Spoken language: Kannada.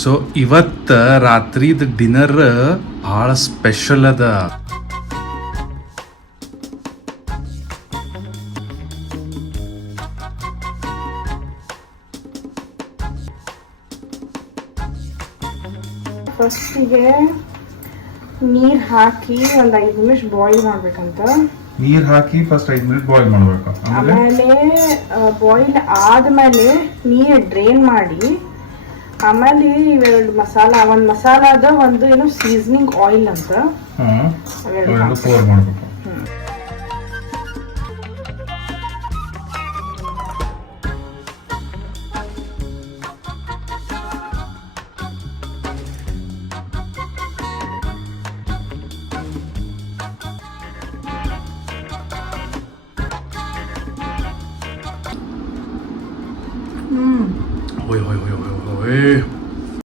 ಸೊ ಇವತ್ತ ರಾತ್ರಿದ ಡಿನ್ನರ್ ಭಾಳ ಸ್ಪೆಷಲ್ ಅದ. ಫಸ್ಟಿಗೆ ನೀರು ಹಾಕಿ ಒಂದು 5 ನಿಮಿಷ ಬಾಯ್ಲ್ ಮಾಡ್ಬೇಕಂತ. ನೀರ್ ಹಾಕಿ ಫಸ್ಟ್ 5 ಮಿನಿಟ್ ಬಾಯ್ಲ್ ಮಾಡ್ಬೇಕು. ಆಮೇಲೆ ಬಾಯ್ಲ್ ಆದ್ಮೇಲೆ ನೀರು ಡ್ರೈನ್ ಮಾಡಿ ಆಮೇಲೆ ಇವೆರಡು ಮಸಾಲ, ಒಂದು ಮಸಾಲಾದ ಒಂದು ಏನೋ ಸೀಸನಿಂಗ್ ಆಯಿಲ್ ಅಂತ ಅವೆರಡು ಪೋರ್ ಮಾಡ್ಬೇಕು. ಹೋಯ್ ಹೋಯ್ ಹೋಯ್ ಹೋಯ್ ಹೋಯ್